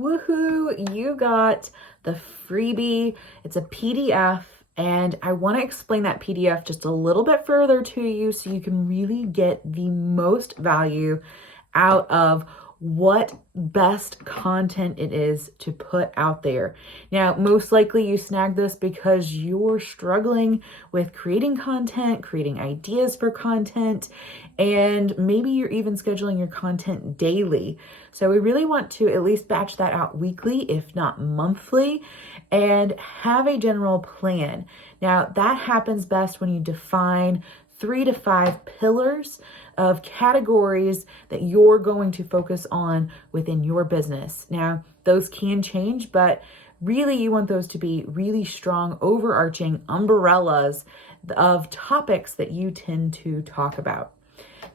Woohoo! You got the freebie. It's a PDF, and I want to explain that PDF just a little bit further to you so you can really get the most value out of what best content it is to put out there. Now, most likely you snagged this because you're struggling with creating content, creating ideas for content, and maybe you're even scheduling your content daily. So we really want to at least batch that out weekly, if not monthly, and have a general plan. Now, that happens best when you define 3 to 5 pillars of categories that you're going to focus on within your business. Now, those can change, but really you want those to be really strong, overarching umbrellas of topics that you tend to talk about.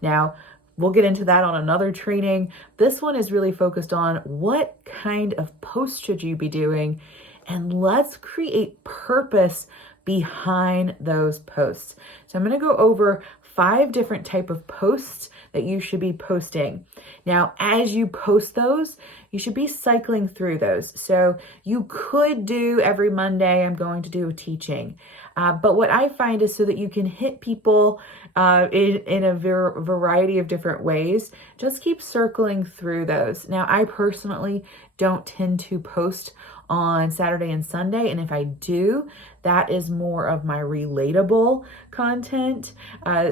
Now, we'll get into that on another training. This one is really focused on what kind of posts should you be doing, and let's create purpose behind those posts. So I'm going to go over 5 different type of posts that you should be posting. Now, as you post those, you should be cycling through those. So you could do every Monday, I'm going to do a teaching. But what I find is so that you can hit people in a variety of different ways, just keep circling through those. Now, I personally don't tend to post on Saturday and Sunday, and if I do, that is more of my relatable content,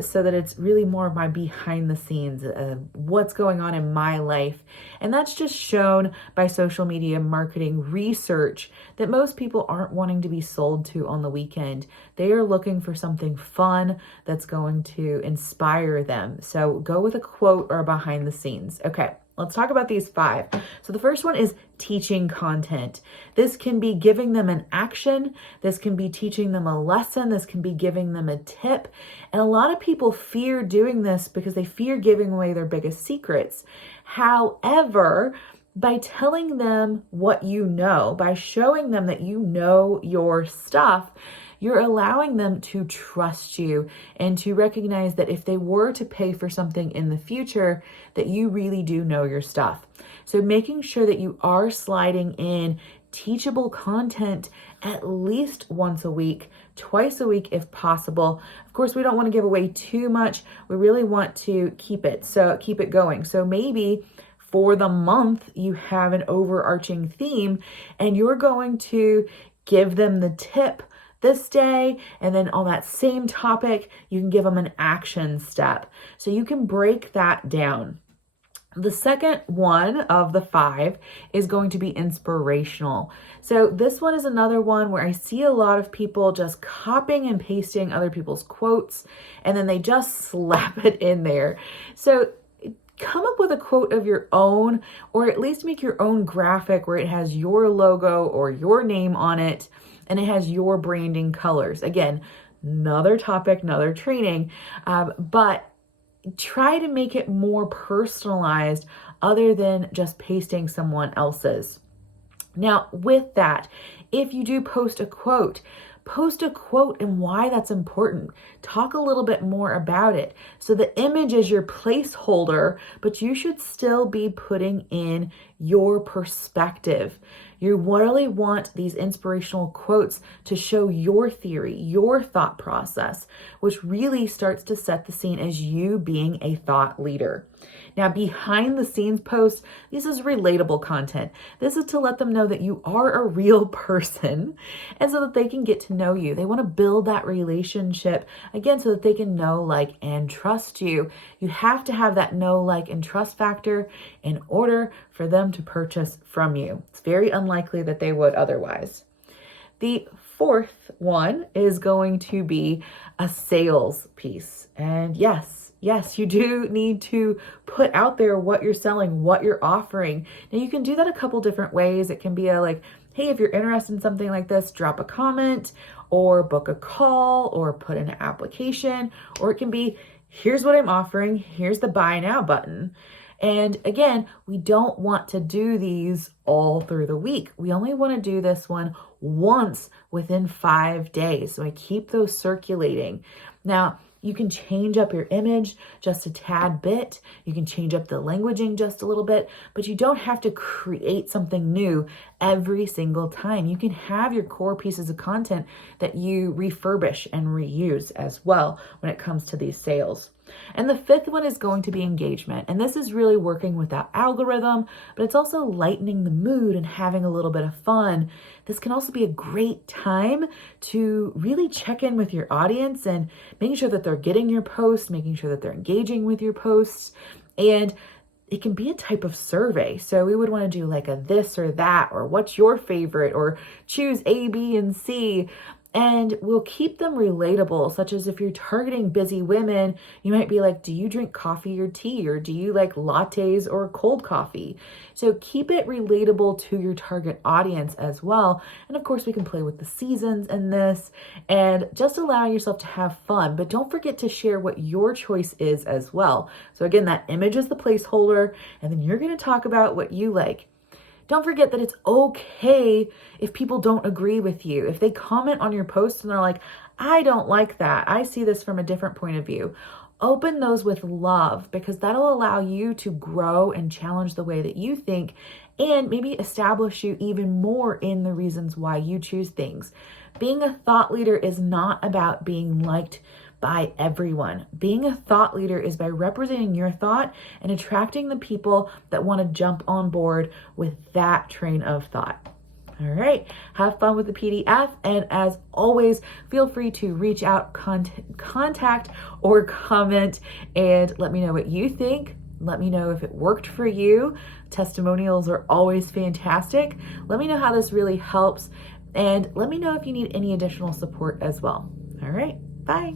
so that it's really more of my behind the scenes, what's going on in my life. And that's just shown by social media marketing research that most people aren't wanting to be sold to on the weekend. They are looking for something fun that's going to inspire them. So go with a quote or behind the scenes. Okay. Let's talk about these 5. So the first one is teaching content. This can be giving them an action. This can be teaching them a lesson. This can be giving them a tip. And a lot of people fear doing this because they fear giving away their biggest secrets. However, by telling them what you know, by showing them that you know your stuff, you're allowing them to trust you and to recognize that if they were to pay for something in the future, that you really do know your stuff. So making sure that you are sliding in teachable content at least once a week, twice a week if possible. Of course, we don't want to give away too much. We really want to keep it going. So maybe for the month, you have an overarching theme and you're going to give them the tip this day, and then on that same topic, you can give them an action step. So you can break that down. The second one of the 5 is going to be inspirational. So this one is another one where I see a lot of people just copying and pasting other people's quotes, and then they just slap it in there. So come up with a quote of your own, or at least make your own graphic where it has your logo or your name on it, and it has your branding colors. Again, another topic, another training, but try to make it more personalized other than just pasting someone else's. Now, with that, if you do post a quote and why that's important. Talk a little bit more about it. So the image is your placeholder, but you should still be putting in your perspective. You really want these inspirational quotes to show your theory, your thought process, which really starts to set the scene as you being a thought leader. Now, behind the scenes posts, this is relatable content. This is to let them know that you are a real person and so that they can get to know you. They want to build that relationship, again, so that they can know, like, and trust you. You have to have that know, like, and trust factor in order for them to purchase from you. It's very unlikely that they would otherwise. The 4th one is going to be a sales piece. And yes, you do need to put out there what you're selling, what you're offering. Now you can do that a couple different ways. It can be hey, if you're interested in something like this, drop a comment or book a call or put in an application, or it can be, here's what I'm offering. Here's the buy now button. And again, we don't want to do these all through the week. We only want to do this one once within 5 days. So I keep those circulating. Now, You can change up your image just a tad bit. You can change up the languaging just a little bit, but you don't have to create something new every single time. You can have your core pieces of content that you refurbish and reuse as well when it comes to these sales. And the fifth one is going to be engagement. And this is really working with that algorithm, but it's also lightening the mood and having a little bit of fun. This can also be a great time to really check in with your audience and making sure that they're getting your posts, making sure that they're engaging with your posts. And it can be a type of survey. So we would want to do like a this or that, or what's your favorite, or choose A, B, and C. And we'll keep them relatable, such as if you're targeting busy women, you might be like, do you drink coffee or tea? Or do you like lattes or cold coffee? So keep it relatable to your target audience as well. And of course, we can play with the seasons in this and just allow yourself to have fun. But don't forget to share what your choice is as well. So again, that image is the placeholder, and then you're going to talk about what you like. Don't forget that it's okay if people don't agree with you. If they comment on your post and they're like, I don't like that, I see this from a different point of view. Open those with love, because that'll allow you to grow and challenge the way that you think, and maybe establish you even more in the reasons why you choose things. Being a thought leader is not about being liked by everyone. Being a thought leader is by representing your thought and attracting the people that want to jump on board with that train of thought. All right, have fun with the PDF. And as always, feel free to reach out, contact, or comment, and let me know what you think. Let me know if it worked for you. Testimonials are always fantastic. Let me know how this really helps, and let me know if you need any additional support as well. All right, bye.